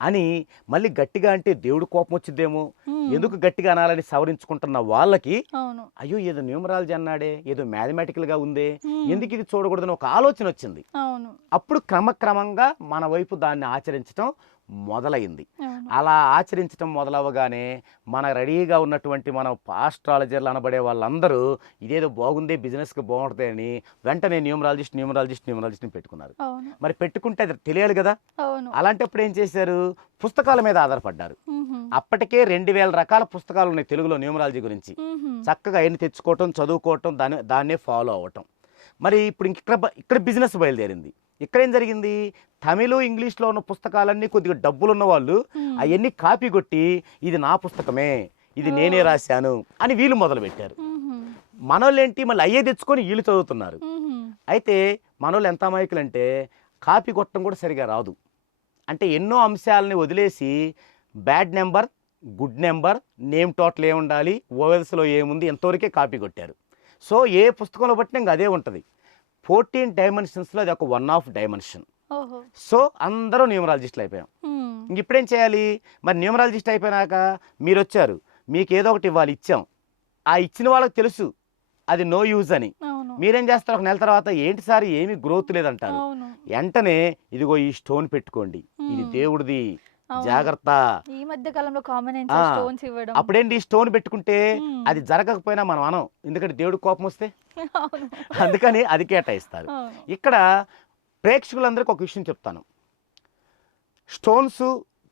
అని మళ్ళీ గట్టిగా అంటే దేవుడు కోపం వచ్చిద్దేమో, హ్మ్. ఎందుకు గట్టిగా అనాలని సవరించుకుంటున్న వాళ్ళకి అవును. అయ్యో ఏదో న్యూమరాలజీ అన్నాడే, ఏదో మ్యాథమెటికల్గా ఉందే, హ్మ్. ఎందుకు ఇది చూడకూడదని ఒక ఆలోచన వచ్చింది. అవును. అప్పుడు క్రమక్రమంగా మన వైపు దాన్ని ఆచరించడం మొదలైంది. అవును. అలా ఆచరించడం మొదలవగానే మన రెడీగా ఉన్నటువంటి మన ఆస్ట్రాలజర్లు అనబడే వాళ్ళందరూ ఇదేదో బాగుంది, బిజినెస్కి బాగుంటుంది అని వెంటనే న్యూమరాలజిస్ట్ని పెట్టుకున్నారు. అవును. మరి పెట్టుకుంటే అది తెలియాలి కదా. అవును. అలాంటప్పుడు ఏం చేశారు, పుస్తకాల మీద ఆధారపడ్డారు. హుహు. అప్పటికే 2000 రకాల పుస్తకాలు ఉన్నాయి తెలుగులో న్యూమరాలజీ గురించి. హుహు. చక్కగా ఎన్ని తెచ్చుకోవటం, చదువుకోవటం, దాన్నే ఫాలో అవ్వటం. మరి ఇప్పుడు ఇక్కడ బిజినెస్ బయలుదేరింది. ఇక్కడేం జరిగింది, తమిళ ఇంగ్లీష్లో ఉన్న పుస్తకాలన్నీ కొద్దిగా డబ్బులున్న వాళ్ళు హ్మ్. అవన్నీ కాపీ కొట్టి ఇది నా పుస్తకమే, ఇది నేనే ఓహ్! రాశాను అని వీళ్ళు మొదలుపెట్టారు. హుహు. మనోళ్ళేంటి మళ్ళీ అయ్యే తెచ్చుకొని వీళ్ళు చదువుతున్నారు. హుహు. అయితే మనోళ్ళు ఎంత అమాయకులంటే కాపీ కొట్టడం కూడా సరిగా రాదు. అంటే ఎన్నో అంశాలని వదిలేసి bad number, good number, name total ఏముండాలి, ఓవెల్స్లో ఏముంది, ఎంతవరకే కాపీ కొట్టారు. సో ఏ పుస్తకంలో బట్టి ఇంకా అదే ఉంటుంది. 14 డైమెన్షన్స్లో అది ఒక వన్ ఆఫ్ డైమెన్షన్. ఓహో! సో అందరూ న్యూమరాలజిస్టులు అయిపోయాం. హ్మ్. ఇంక ఇప్పుడేం చేయాలి? మరి న్యూమరాలజిస్ట్ అయిపోయినాక మీరొచ్చారు, మీకు ఏదో ఒకటి ఇవ్వాలి, ఇచ్చాం. ఆ ఇచ్చిన వాళ్ళకి తెలుసు అది నో యూజ్ అని. అవును. మీరేం చేస్తారు? ఒక నెల తర్వాత ఏంటి సార్ ఏమీ గ్రోత్ లేదంటారు. అవును. వెంటనే ఇదిగో ఈ స్టోన్ పెట్టుకోండి, ఇది హ్మ్. దేవుడిది, అవును. జాగ్రత్త. ఈ మధ్య కాలంలో కామన్ ఆ, స్టోన్స్ ఇవ్వడం. అప్పుడేంటి ఈ స్టోన్ పెట్టుకుంటే హ్మ్. అది జరగకపోయినా మనం అనం, ఎందుకంటే దేవుడికి కోపం వస్తే. అవును. అందుకని అది కేటాయిస్తారు. అవును. ఇక్కడ ప్రేక్షకులందరికీ ఒక విషయం చెప్తాను. స్టోన్స్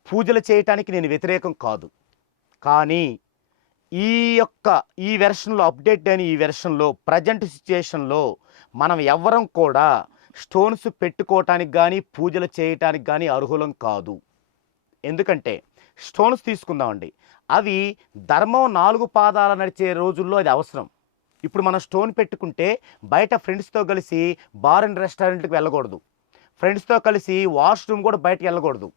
పూజలు చేయటానికి నేను వ్యతిరేకం కాదు. కానీ ఈ యొక్క ఈ వెర్షన్లో అప్డేట్ అయిన ఈ వెర్షన్లో ప్రజెంట్ సిచ్యుయేషన్లో మనం ఎవ్వరం కూడా స్టోన్స్ పెట్టుకోవటానికి కానీ పూజలు చేయటానికి కానీ అర్హులం కాదు. ఎందుకంటే స్టోన్స్ తీసుకుందామండి, అవి ధర్మం 4 పాదాల నడిచే రోజుల్లో అది అవసరం. ఇప్పుడు మనం స్టోన్ పెట్టుకుంటే బయట ఫ్రెండ్స్తో కలిసి బార్ అండ్ రెస్టారెంట్కి వెళ్ళకూడదు, ఫ్రెండ్స్తో కలిసి వాష్రూమ్ కూడా బయటకు వెళ్ళకూడదు,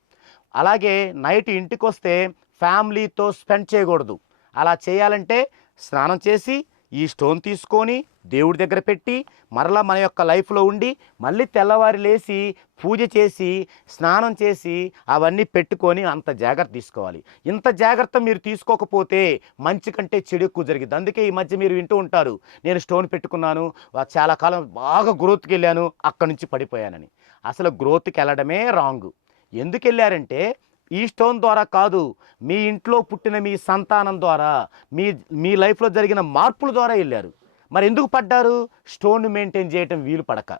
అలాగే నైట్ ఇంటికి వస్తే ఫ్యామిలీతో స్పెండ్ చేయకూడదు. అలా చేయాలంటే స్నానం చేసి ఈ స్టోన్ తీసుకొని దేవుడి దగ్గర పెట్టి మరలా మన యొక్క లైఫ్లో ఉండి మళ్ళీ తెల్లవారి లేచి పూజ చేసి స్నానం చేసి అవన్నీ పెట్టుకొని అంత జాగ్రత్త తీసుకోవాలి. ఇంత జాగ్రత్త మీరు తీసుకోకపోతే మంచి కంటే చెడు ఎక్కువ జరిగింది. అందుకే ఈ మధ్య మీరు వింటూ ఉంటారు, నేను స్టోన్ పెట్టుకున్నాను, చాలా కాలం బాగా గ్రోత్కి వెళ్ళాను, అక్కడి నుంచి పడిపోయానని. అసలు గ్రోత్కి వెళ్ళడమే రాంగ్. ఎందుకు వెళ్ళారంటే ఈ స్టోన్ ద్వారా కాదు, మీ ఇంట్లో పుట్టిన మీ సంతానం ద్వారా, మీ మీ లైఫ్లో జరిగిన మార్పుల ద్వారా వెళ్ళారు. మరి ఎందుకు పడ్డారు? స్టోన్ మెయింటైన్ చేయటం వీలు పడక.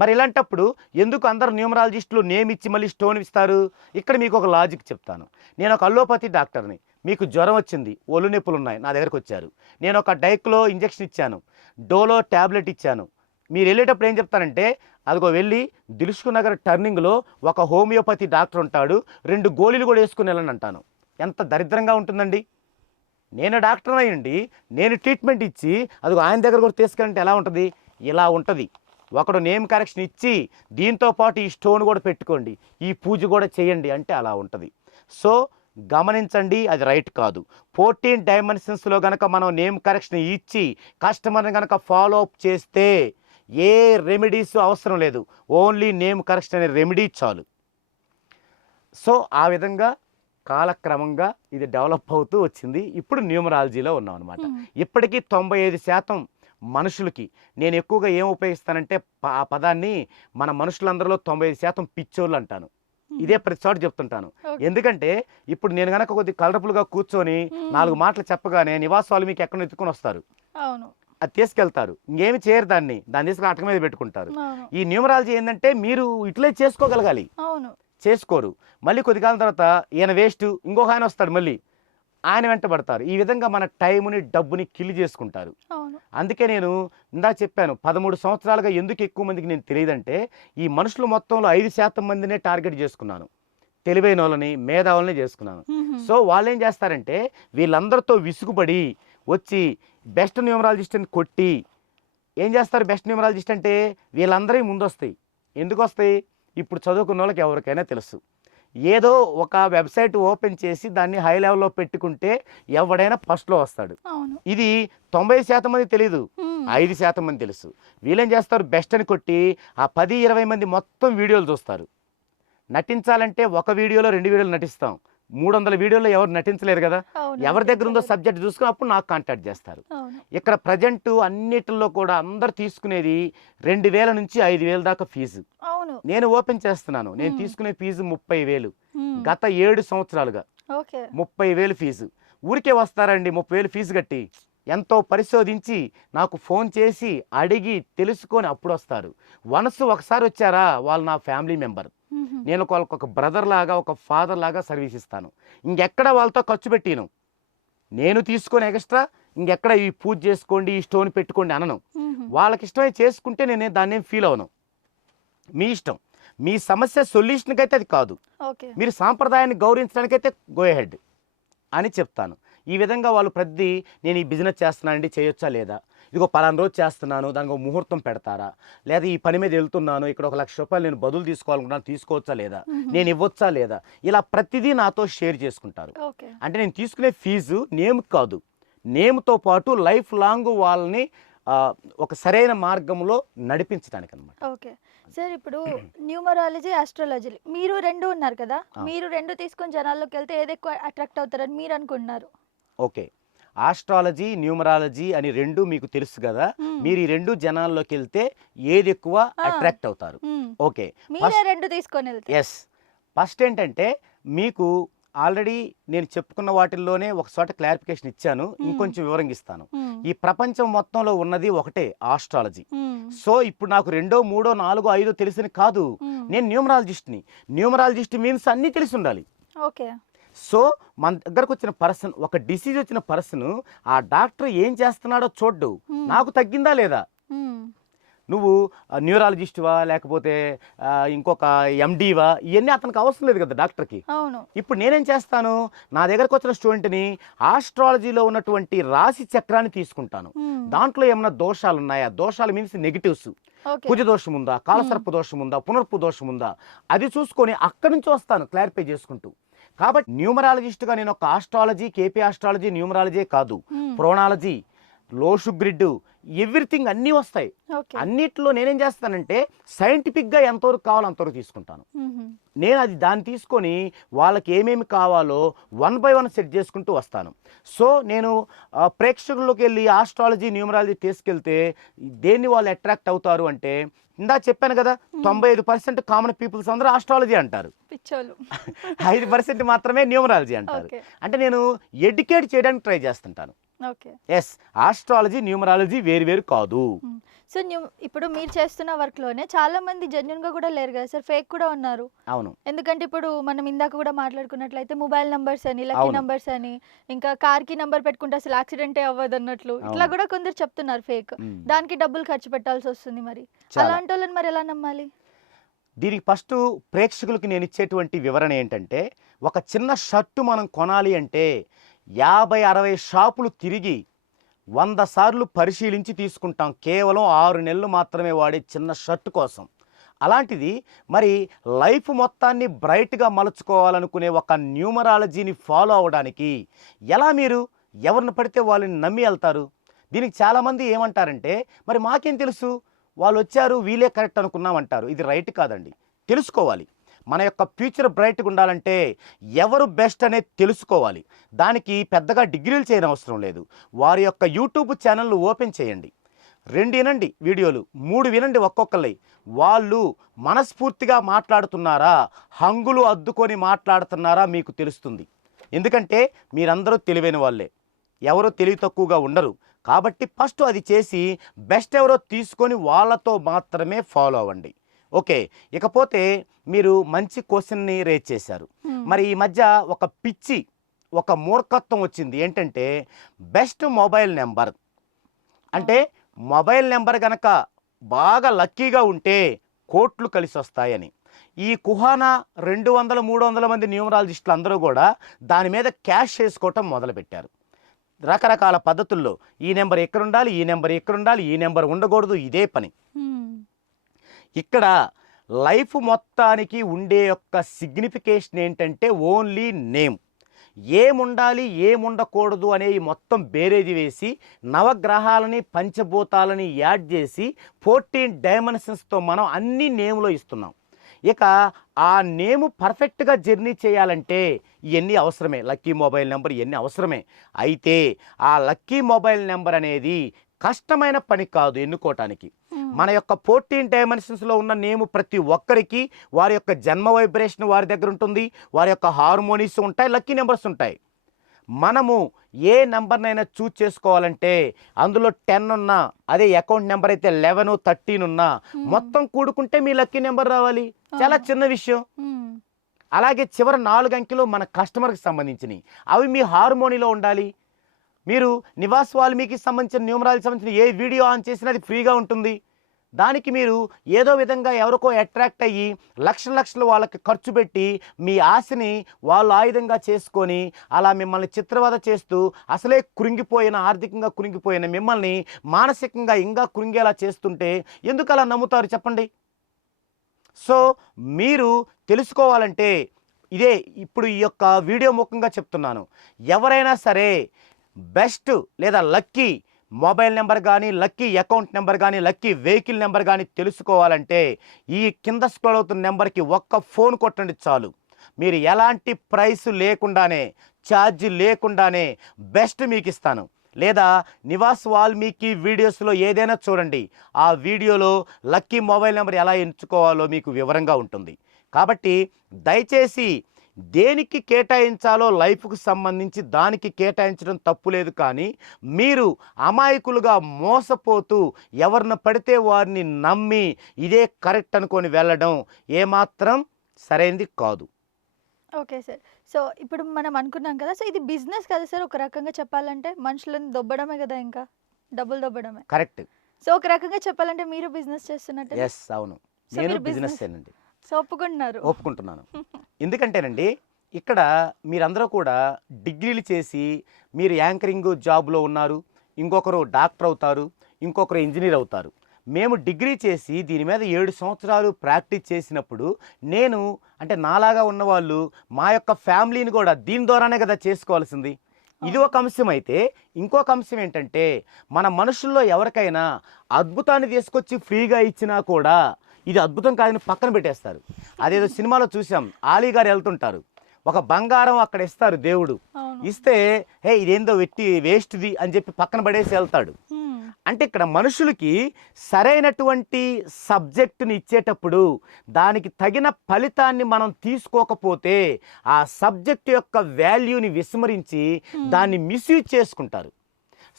మరి ఇలాంటప్పుడు ఎందుకు అందరు న్యూమరాలజిస్టులు నేమ్ ఇచ్చి మళ్ళీ స్టోన్ ఇస్తారు? ఇక్కడ మీకు ఒక లాజిక్ చెప్తాను. నేను ఒక అల్లోపతి డాక్టర్ని, మీకు జ్వరం వచ్చింది, ఒళ్ళు నొప్పులు ఉన్నాయి, నా దగ్గరకు వచ్చారు. నేను ఒక డైక్లో ఇంజెక్షన్ ఇచ్చాను, డోలో ట్యాబ్లెట్ ఇచ్చాను. మీరు వెళ్ళేటప్పుడు ఏం చెప్తానంటే, అదిగో వెళ్ళి దిల్సుఖ్ నగర్ టర్నింగ్లో ఒక హోమియోపతి డాక్టర్ ఉంటాడు, 2 గోళీలు కూడా వేసుకుని వెళ్ళండి అంటాను. ఎంత దరిద్రంగా ఉంటుందండి. నేను డాక్టర్ అయ్యండి, నేను ట్రీట్మెంట్ ఇచ్చి అదిగో ఆయన దగ్గర కూడా తీసుకెళ్ళంటే ఎలా ఉంటుంది? ఇలా ఉంటుంది. ఒకడు నేమ్ కరెక్షన్ ఇచ్చి దీంతో పాటు ఈ స్టోన్ కూడా పెట్టుకోండి, ఈ పూజ కూడా చేయండి అంటే అలా ఉంటుంది. సో గమనించండి, అది రైట్ కాదు. 14 డైమెన్షన్స్లో కనుక మనం నేమ్ కరెక్షన్ ఇచ్చి కస్టమర్ని కనుక ఫాలో అప్ చేస్తే ఏ రెమెడీస్ అవసరం లేదు, ఓన్లీ నేమ్ కరెక్షన్ అనే రెమెడీ చాలు. సో ఆ విధంగా కాలక్రమంగా ఇది డెవలప్ అవుతూ వచ్చింది. ఇప్పుడు న్యూమరాలజీలో ఉన్నాం అనమాట. ఇప్పటికీ 95% మనుషులకి నేను ఎక్కువగా ఏం ఉపయోగిస్తానంటే ఆ పదాన్ని మన మనుషులందరిలో 95% పిచ్చోళ్ళు అంటాను. ఇదే ప్రతి చోట చెప్తుంటాను. ఎందుకంటే ఇప్పుడు నేను కనుక కొద్దిగా కలర్ఫుల్గా కూర్చొని 4 మాటలు చెప్పగానే నివాసాలు మీకు ఎక్కడ ఎత్తుకొని వస్తారు, అది తీసుకెళ్తారు, ఇంకేమి చేయరు, దాన్ని తీసుకుని అటక మీద పెట్టుకుంటారు. ఈ న్యూమరాలజీ ఏంటంటే మీరు ఇట్లే చేసుకోగలగాలి, చేసుకోరు. మళ్ళీ కొద్ది కాలం తర్వాత ఈయన వేస్ట్, ఇంకొక ఆయన వస్తాడు, మళ్ళీ ఆయన వెంట పడతారు. ఈ విధంగా మన టైంని డబ్బుని కిల్లి చేసుకుంటారు. అందుకే నేను ఇందాక చెప్పాను, 13 సంవత్సరాలుగా ఎందుకు ఎక్కువ మందికి నేను తెలియదంటే ఈ మనుషులు మొత్తంలో 5% మందినే టార్గెట్ చేసుకున్నాను, తెలివైన వాళ్ళని, మేధావులని చేసుకున్నాను. సో వాళ్ళు ఏం చేస్తారంటే వీళ్ళందరితో విసుగుపడి వచ్చి బెస్ట్ న్యూమరాలజిస్ట్ అని కొట్టి ఏం చేస్తారు? బెస్ట్ న్యూమరాలజిస్ట్ అంటే వీళ్ళందరూ ముందు వస్తాయి. ఎందుకు వస్తాయి? ఇప్పుడు చదువుకున్న వాళ్ళకి ఎవరికైనా తెలుసు, ఏదో ఒక వెబ్సైట్ ఓపెన్ చేసి దాన్ని హై లెవెల్లో పెట్టుకుంటే ఎవడైనా ఫస్ట్లో వస్తాడు. ఇది 90% మంది తెలియదు, 5% మంది తెలుసు. వీళ్ళేం చేస్తారు? బెస్ట్ అని కొట్టి ఆ 10-20 మంది మొత్తం వీడియోలు చూస్తారు. నటించాలంటే ఒక వీడియోలో 2 వీడియోలు నటిస్తాం, 300 వీడియోలో ఎవరు నటించలేరు కదా. ఎవరి దగ్గర ఉందో సబ్జెక్ట్ చూసుకుని అప్పుడు నాకు కాంటాక్ట్ చేస్తారు. ఇక్కడ ప్రజెంట్ అన్నిటిలో కూడా అందరు తీసుకునేది 2000 నుంచి 5000 దాకా ఫీజు. నేను ఓపెన్ చేస్తున్నాను, నేను తీసుకునే ఫీజు 30,000. గత 7 సంవత్సరాలుగా 30,000 ఫీజు. ఊరికే వస్తారండి 30,000 ఫీజు కట్టి? ఎంతో పరిశోధించి నాకు ఫోన్ చేసి అడిగి తెలుసుకొని అప్పుడు వస్తారు. ఒకసారి వచ్చారా వాళ్ళు నా ఫ్యామిలీ మెంబర్. నేను వాళ్ళకి ఒక బ్రదర్ లాగా, ఒక ఫాదర్ లాగా సర్వీస్ ఇస్తాను. ఇంకెక్కడ వాళ్ళతో ఖర్చు పెట్టిను, నేను తీసుకొని ఎక్స్ట్రా ఇంకెక్కడ ఈ పూజ చేసుకోండి, ఈ స్టోన్ పెట్టుకోండి అనను. వాళ్ళకి ఇష్టమై చేసుకుంటే నేను దాన్ని ఫీల్ అవను. మీ ఇష్టం, మీ సమస్య సొల్యూషన్కి అయితే అది కాదు, మీరు సాంప్రదాయాన్ని గౌరవించడానికైతే గో హెడ్ అని చెప్తాను. ఈ విధంగా వాళ్ళు ప్రతి నేను ఈ బిజినెస్ చేస్తున్నానండి, చేయొచ్చా లేదా, ఇదిగో పలానా రోజు చేస్తున్నాను, దానికి ముహూర్తం పెడతారా, లేదా ఈ పని మీద వెళ్తున్నాను, ఇక్కడ 1,00,000 రూపాయలు నేను బదులు తీసుకోవాలనుకున్నాను, తీసుకోవచ్చా లేదా, నేను ఇవ్వచ్చా లేదా, ఇలా ప్రతిదీ నాతో షేర్ చేసుకుంటారు. అంటే నేను తీసుకునే ఫీజు నేమ్ కాదు, నేమ్తో పాటు లైఫ్ లాంగ్ వాళ్ళని ఆ, ఒక సరైన మార్గంలో నడిపించడానికి అనమాట. ఓకే. సార్ ఇప్పుడు న్యూమరాలజీ, ఆస్ట్రాలజీ మీరు 2 ఉన్నారు కదా! ఆ. మీరు 2 తీసుకొని జనాల్లోకెళ్తే ఏది ఎక్కువ అట్రాక్ట్ అవుతారని మీరు అనుకుంటున్నారు? ఓకే. ఆస్ట్రాలజీ, న్యూమరాలజీ అని 2 మీకు తెలుసు గదా! హ్మ్. మీరు ఈ 2 జనాల్లోకెళ్తే ఏది ఎక్కువ ఆ. అట్రాక్ట్ అవుతారు? హ్మ్. ఓకే. మీరే 2 తీసుకొనెళ్తే. యెస్. ఫస్ట్ ఏంటంటే మీకు ఆల్రెడీ నేను చెప్పుకున్న వాటిల్లోనే ఒక చోట క్లారిఫికేషన్ ఇచ్చాను. హ్మ్. ఇంకొంచెం వివరంగా ఇస్తాను. హ్మ్. ఈ ప్రపంచం మొత్తంలో ఉన్నది ఒకటే ఆస్ట్రాలజీ. హ్మ్. సో ఇప్పుడు నాకు రెండో, మూడో, నాలుగో, ఐదో తెలిసని కాదు. హ్మ్. నేను న్యూమరాలజిస్ట్‌ని. న్యూమరాలజిస్ట్ మీన్స్ అన్నీ తెలిసుండాలి. ఓకే. సో మన దగ్గరకొచ్చిన పర్సన్, ఒక డిసీజ్ వచ్చిన పర్సన్ ఆ డాక్టర్ ఏం చేస్తున్నాడో చూడ్డు. హ్మ్. నాకు తగ్గిందా లేదా? హ్మ్. నువ్వు న్యూరాలజిస్ట్‌వా లేకపోతే ఇంకొక ఎండీవా ఇయన్నీ అతనికి అవసరం లేదు కదా డాక్టర్‌కి. అవును. ఇప్పుడు ఇప్పుడు నేనేం చేస్తాను, నా దగ్గరకొచ్చిన స్టూడెంట్‌ని ఆస్ట్రాలజీలో ఉన్నటువంటి రాశి చక్రాన్ని తీసుకుంటాను. హ్మ్. దాంట్లో ఏమన్నా దోషాలున్నాయా? దోషాలు మీన్స్ నెగెటివ్స్. ఓకే. కుజ దోషం ఉందా? హ్మ్. కాలసర్ప దోషం ఉందా? పునర్పు దోషం ఉందా? అది చూసుకొని అక్కడి నుంచి వస్తాను క్లారిఫై చేసుకుంటూ. కాబట్టి న్యూమరాలజిస్ట్‌గా నేను ఒక ఆస్ట్రాలజీ, కేపీ ఆస్ట్రాలజీ, న్యూమరాలజీ కాదు. హ్మ్. ప్రోనాలజీ, లోషు గ్రిడ్ ఎవ్రీథింగ్ అన్నీ వస్తాయి. ఓకే. అన్నిట్లో నేనేం చేస్తానంటే సైంటిఫిక్‌గా ఎంతవరకు కావాలో అంతవరకు తీసుకుంటాను. హుహు. నేను అది దాన్ని తీసుకొని వాళ్ళకి ఏమేమి కావాలో వన్ బై వన్ సెట్ చేసుకుంటూ వస్తాను. సో నేను ప్రేక్షకుల్లోకి వెళ్ళి ఆస్ట్రాలజీ, న్యూమరాలజీ తీసుకెళ్తే దేన్ని వాళ్ళు అట్రాక్ట్ అవుతారు అంటే ఇందాక చెప్పాను కదా! హ్మ్. 95% కామన్ పీపుల్స్ అందరూ ఆస్ట్రాలజీ అంటారు. పిచ్చోళ్ళు. 5% మాత్రమే న్యూమరాలజీ అంటారు. ఓకే. అంటే నేను ఎడ్యుకేట్ చేయడానికి ట్రై చేస్తుంటాను. ఓకే. యెస్. ఆస్ట్రాలజీ, న్యూమరాలజీ వేరు వేరు కాదు. హ్మ్. సో, ఇప్పుడు మీరు చేస్తున్న వర్క్‌లోనే చాలామంది జెన్యూన్‌గా కూడా లేరు కదా సార్! ఫేక్ కూడా ఉన్నారు. అవును. ఎందుకంటే ఇప్పుడు మనం ఇందాక కూడా మాట్లాడుకున్నట్లయితే మొబైల్ నంబర్స్ అని, లక్కీ అవును. నంబర్స్ అని, ఇంకా కార్‌కి నంబర్ పెట్టుకుంటే అసలు యాక్సిడెంటే అవ్వదన్నట్లు ఇట్లా అవును. కూడా కొందరు చెప్తున్నారు ఫేక్. హ్మ్. దానికి డబ్బులు ఖర్చు పెట్టాల్సొస్తుంది మరి. చాలా. అలాంటోళ్ళని మరి ఎలా నమ్మాలి? దీనికి ఫస్టు ప్రేక్షకులకి నేనిచ్చేటువంటి వివరణ ఏంటంటే, ఒక చిన్న షర్టు మనం కొనాలి అంటే 50, 60 షాపులు తిరిగి 100 సార్లు పరిశీలించి తీసుకుంటాం. కేవలం 6 నెలలు మాత్రమే వాడే చిన్న షర్ట్ కోసం. అలాంటిది మరి లైఫ్ మొత్తాన్ని బ్రైట్‌గా మలుచుకోవాలనుకునే ఒక న్యూమరాలజీని ఫాలో అవ్వడానికి ఎలా మీరు ఎవరిని పడితే వాళ్ళని నమ్మి ఎళ్తారు? దీనికి చాలామంది ఏమంటారంటే, మరి మాకేం తెలుసు? వాళ్ళొచ్చారు వీళ్ళే కరెక్ట్ అనుకున్నామంటారు. ఇది రైట్ కాదండి. తెలుసుకోవాలి. మన యొక్క ఫ్యూచర్ బ్రైట్‌గా ఉండాలంటే ఎవరు బెస్ట్ అనేది తెలుసుకోవాలి. దానికి పెద్దగా డిగ్రీలు చేయనవసరం లేదు. వారి యొక్క యూట్యూబ్ ఛానెల్‌లు ఓపెన్ చేయండి. 2 వినండి వీడియోలు, 3 వినండి ఒక్కొక్కళ్ళయి. వాళ్ళు మనస్ఫూర్తిగా మాట్లాడుతున్నారా? హంగులు అద్దుకొని మాట్లాడుతున్నారా మీకు తెలుస్తుంది. ఎందుకంటే మీరందరూ తెలివైన వాళ్ళే. ఎవరు తెలివి తక్కువగా ఉండరు. కాబట్టి ఫస్ట్ అది చేసి బెస్ట్ ఎవరో తీసుకొని వాళ్ళతో మాత్రమే ఫాలో అవ్వండి. ఓకే. ఇకపోతే మీరు మంచి క్వెషన్‌ని రైజ్ చేశారు. హ్మ్. మరి ఈ మధ్య ఒక పిచ్చి, ఒక మూర్ఖత్వం వచ్చింది. ఏంటంటే బెస్ట్ మొబైల్ నంబర్. ఆ! అంటే మొబైల్ నంబర్ గనక బాగా లక్కీగా ఉంటే కోట్లు కలిసొస్తాయని. ఈ కుహానా 200, 300 మంది న్యూమరాలజిస్టులు అందరూ గూడా దాని మీద క్యాష్ చేసుకోవటం మొదలుపెట్టారు. రకరకాల పద్ధతుల్లో ఈ నెంబర్ ఎక్కడుండాలి, ఈ నెంబర్ ఎక్కడుండాలి, ఈ నెంబర్ ఉండకూడదు ఇదే పని. హ్మ్. ఇక్కడ లైఫ్ మొత్తానికి ఉండే యొక్క సిగ్నిఫికేషన్ ఏంటంటే ఓన్లీ నేమ్. ఏముండాలి, ఏముండకూడదు అనేవి మొత్తం బేరేజీ వేసి నవగ్రహాలని, పంచభూతాలని యాడ్ చేసి 14 డైమెన్షన్స్‌తో మనం అన్ని నేమ్‌లో ఇస్తున్నాం. ఇక ఆ నేమ్ పర్ఫెక్ట్‌గా జర్నీ చేయాలంటే ఇయన్నీ అవసరమే. లక్కీ మొబైల్ నంబర్ ఇయన్నీ అవసరమే. అయితే ఆ లక్కీ మొబైల్ నంబర్ అనేది కష్టమైన పని కాదు ఎన్నుకోవటానికి. హ్మ్. మన యొక్క 14 డైమెన్షన్స్‌లో ఉన్న నేమ్ ప్రతి ఒక్కరికి వారి యొక్క జన్మ వైబ్రేషన్ వారి దగ్గర ఉంటుంది. వారి యొక్క హార్మోనీస్ ఉంటాయి. లక్కీ నంబర్స్ ఉంటాయి. మనము ఏ నంబర్‌నైనా చూజ్ చేసుకోవాలంటే అందులో 10 ఉన్నా, అదే అకౌంట్ నంబర్ అయితే 11, 13 ఉన్నా హ్మ్. మొత్తం కూడుకుంటే మీ లక్కీ నంబర్ రావాలి. చాలా అవును. చిన్న విషయం. హ్మ్. అలాగే చివరి 4 అంకెలు మన కస్టమర్‌కి సంబంధించినయి. అవి మీ హార్మోనీలో ఉండాలి. మీరు నివాస్ వాల్మీకి సంబంధించిన న్యూమరాలజీకి సంబంధించిన ఏ వీడియో ఆన్ చేసినా అది ఫ్రీగా ఉంటుంది. దానికి మీరు ఏదో విధంగా ఎవరికో అట్రాక్ట్ అయ్యి లక్షలు లక్షలు వాళ్ళకి ఖర్చు పెట్టి మీ ఆశని వాళ్ళు ఆయుధంగా చేసుకొని అలా మిమ్మల్ని చిత్రవద చేస్తూ అసలే కృంగిపోయిన ఆర్థికంగా కృంగిపోయిన మిమ్మల్ని మానసికంగా ఇంకా కృంగేలా చేస్తుంటే ఎందుకు అలా నమ్ముతారు చెప్పండి? సో మీరు తెలుసుకోవాలంటే ఇదే ఇప్పుడు ఈ యొక్క వీడియో ముఖంగా చెప్తున్నాను. ఎవరైనా సరే బెస్ట్ లేదా లక్కీ మొబైల్ నెంబర్ కానీ, లక్కీ అకౌంట్ నెంబర్ కానీ, లక్కీ వెహికల్ నెంబర్ కానీ తెలుసుకోవాలంటే ఈ కింద స్క్రోల్ అవుతున్న నెంబర్కి ఒక్క ఫోన్ కొట్టండి చాలు. మీరు ఎలాంటి ప్రైస్ లేకుండానే, ఛార్జ్ లేకుండానే బెస్ట్ మీకు ఇస్తాను. లేదా నివాస్ వాల్మీకి వీడియోస్లో ఏదైనా చూడండి, ఆ వీడియోలో లక్కీ మొబైల్ నెంబర్ ఎలా ఎంచుకోవాలో మీకు వివరంగా ఉంటుంది. కాబట్టి దయచేసి దేనికి కేటాయించాలో లైఫ్కు సంబంధించి దానికి కేటాయించడం తప్పులేదు, కానీ మీరు అమాయకులుగా మోసపోతూ ఎవరిని పడితే వారిని నమ్మి ఇదే కరెక్ట్ అనుకొని వెళ్ళడం ఏమాత్రం సరైనది కాదు. Okay sir. సో ఇప్పుడు మనం అనుకున్నాం కదా, సో ఇది బిజినెస్ కదా సార్, ఒక రకంగా చెప్పాలంటే మనుషులను దొబ్బడమే కదా, ఇంకా డబ్బులు దొబ్బడమే. కరెక్ట్. సో ఒక రకంగా చెప్పాలంటే మీరు బిజినెస్ చేస్తున్నట్టు. ఎస్, అవును, సో నేను మీరు బిజినెస్ బిజినెస్ ఏనండి. సో ఒప్పుకుంటున్నారు. ఒప్పుకుంటున్నాను. ఎందుకంటేనండి, ఇక్కడ మీరందరూ కూడా డిగ్రీలు చేసి మీరు యాంకరింగ్ జాబ్లో ఉన్నారు, ఇంకొకరు డాక్టర్ అవుతారు, ఇంకొకరు ఇంజనీర్ అవుతారు. మేము డిగ్రీ చేసి దీని మీద 7 సంవత్సరాలు ప్రాక్టీస్ చేసినప్పుడు నేను అంటే నాలాగా ఉన్నవాళ్ళు మా యొక్క ఫ్యామిలీని కూడా దీని ద్వారానే కదా చేసుకోవాల్సింది. ఇది ఒక అంశం అయితే, ఇంకొక అంశం ఏంటంటే మన మనుషుల్లో ఎవరికైనా అద్భుతాన్ని తీసుకొచ్చి ఫ్రీగా ఇచ్చినా కూడా ఇది అద్భుతం కాదని పక్కన పెట్టేస్తారు. అదేదో సినిమాలో చూసాం, ఆలీ గారు వెళ్తుంటారు, ఒక బంగారం అక్కడ ఇస్తారు దేవుడు, అవును. ఇస్తే హే ఇదేందో వెట్టి వేస్ట్ది అని చెప్పి పక్కన పడేసి వెళ్తాడు. అంటే ఇక్కడ మనుషులకి సరైనటువంటి సబ్జెక్టుని ఇచ్చేటప్పుడు దానికి తగిన ఫలితాన్ని మనం తీసుకోకపోతే ఆ సబ్జెక్ట్ యొక్క వాల్యూని విస్మరించి దాన్ని మిస్యూజ్ చేసుకుంటారు.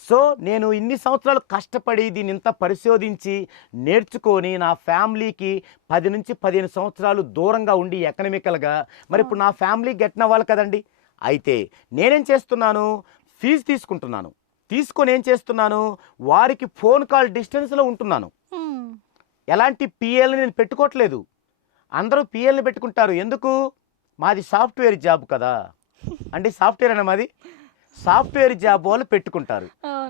సో నేను ఇన్ని సంవత్సరాలు కష్టపడి దీన్ని ఇంత పరిశోధించి నేర్చుకొని నా ఫ్యామిలీకి 10 నుంచి 15 సంవత్సరాలు దూరంగా ఉండి ఎకనామికల్గా, మరి ఇప్పుడు నా ఫ్యామిలీ గెట్టిన వాళ్ళు కదండి. అయితే నేనేం చేస్తున్నాను, ఫీజు తీసుకుంటున్నాను, తీసుకొని ఏం చేస్తున్నాను, వారికి ఫోన్ కాల్ డిస్టెన్స్లో ఉంటున్నాను. ఎలాంటి పిఎల్ని నేను పెట్టుకోవట్లేదు. అందరూ పిఎల్ని పెట్టుకుంటారు. ఎందుకు? మాది సాఫ్ట్వేర్ జాబ్ కదా అంటే సాఫ్ట్వేర్ అనే మాది సాఫ్ట్వేర్ జాబ్ వాళ్ళు పెట్టుకుంటారు.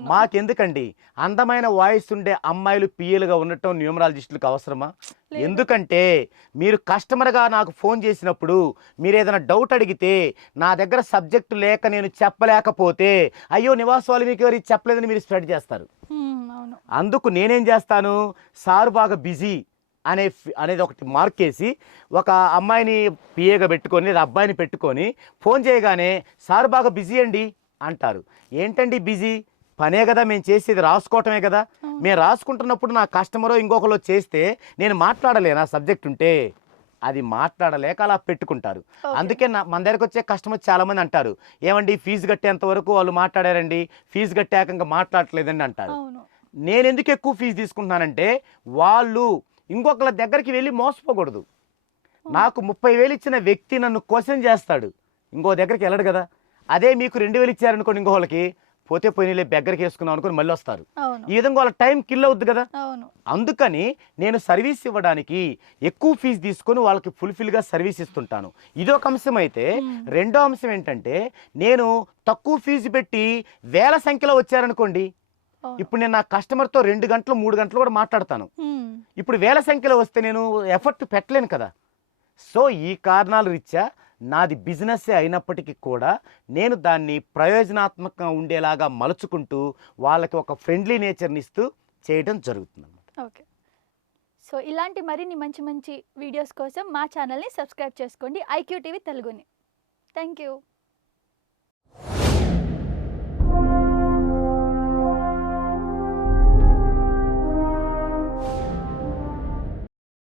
మాకెందుకండి? అందమైన వాయిస్ ఉండే అమ్మాయిలు పిఎలుగా ఉండటం న్యూమరాలజిస్టులకు అవసరమా? ఎందుకంటే మీరు కస్టమర్గా నాకు ఫోన్ చేసినప్పుడు మీరు ఏదైనా డౌట్ అడిగితే నా దగ్గర సబ్జెక్టు లేక నేను చెప్పలేకపోతే అయ్యో నివాస్ వాళ్ళు మీకు ఎవరికి చెప్పలేదని మీరు స్ప్రెడ్ చేస్తారు. అందుకు నేనేం చేస్తాను, సారు బాగా బిజీ అనేది ఒకటి మార్కేసి ఒక అమ్మాయిని పిఏగా పెట్టుకొని లేదా అబ్బాయిని పెట్టుకొని ఫోన్ చేయగానే సారు బాగా బిజీ అండి అంటారు. ఏంటండి బిజీ? పనే కదా మేము చేసేది, రాసుకోవటమే కదా. మేము రాసుకుంటున్నప్పుడు నా కస్టమరో ఇంకొకరు చేస్తే నేను మాట్లాడలేనా? సబ్జెక్ట్ ఉంటే అది మాట్లాడలేక అలా పెట్టుకుంటారు. అందుకే మన దగ్గరకు వచ్చే కస్టమర్ చాలామంది అంటారు, ఏమండి ఫీజు కట్టేంత వరకు వాళ్ళు మాట్లాడారండి, ఫీజు కట్టాక ఇంకా మాట్లాడట్లేదండి అంటారు. నేను ఎందుకు ఎక్కువ ఫీజు తీసుకుంటున్నానంటే వాళ్ళు ఇంకొకళ్ళ దగ్గరికి వెళ్ళి మోసపోకూడదు. నాకు 30,000 ఇచ్చిన వ్యక్తి నన్ను క్వశ్చన్ చేస్తాడు, ఇంకో దగ్గరికి వెళ్ళడు కదా. అదే మీకు 2,000 ఇచ్చారనుకోండి, ఇంకోళ్ళకి పోతే పోయినలే దగ్గరికి వేసుకున్నాం అనుకుని మళ్ళీ వస్తారు. ఈ విధంగా వాళ్ళ టైం కిల్ అవుద్ది కదా. అందుకని నేను సర్వీస్ ఇవ్వడానికి ఎక్కువ ఫీజు తీసుకొని వాళ్ళకి ఫుల్ఫిల్గా సర్వీస్ ఇస్తుంటాను. ఇదొక అంశం అయితే, రెండో అంశం ఏంటంటే నేను తక్కువ ఫీజు పెట్టి వేల సంఖ్యలో వచ్చారనుకోండి, ఇప్పుడు నేను నా కస్టమర్తో 2 గంటలు 3 గంటలు కూడా మాట్లాడతాను. ఇప్పుడు వేల సంఖ్యలో వస్తే నేను ఎఫర్ట్ పెట్టలేను కదా. సో ఈ కారణాల రీత్యా నాది బిజినెస్ అయినప్పటికీ కూడా నేను దాన్ని ప్రయోజనాత్మకంగా ఉండేలాగా మలుచుకుంటూ వాళ్ళకి ఒక ఫ్రెండ్లీ నేచర్ని ఇస్తూ చేయడం జరుగుతుంది. ఓకే. సో ఇలాంటి మరిన్ని మంచి మంచి వీడియోస్ కోసం మా ఛానల్ని సబ్స్క్రైబ్ చేసుకోండి, ఐక్యూ టీవీ తెలుగుని. Thank you.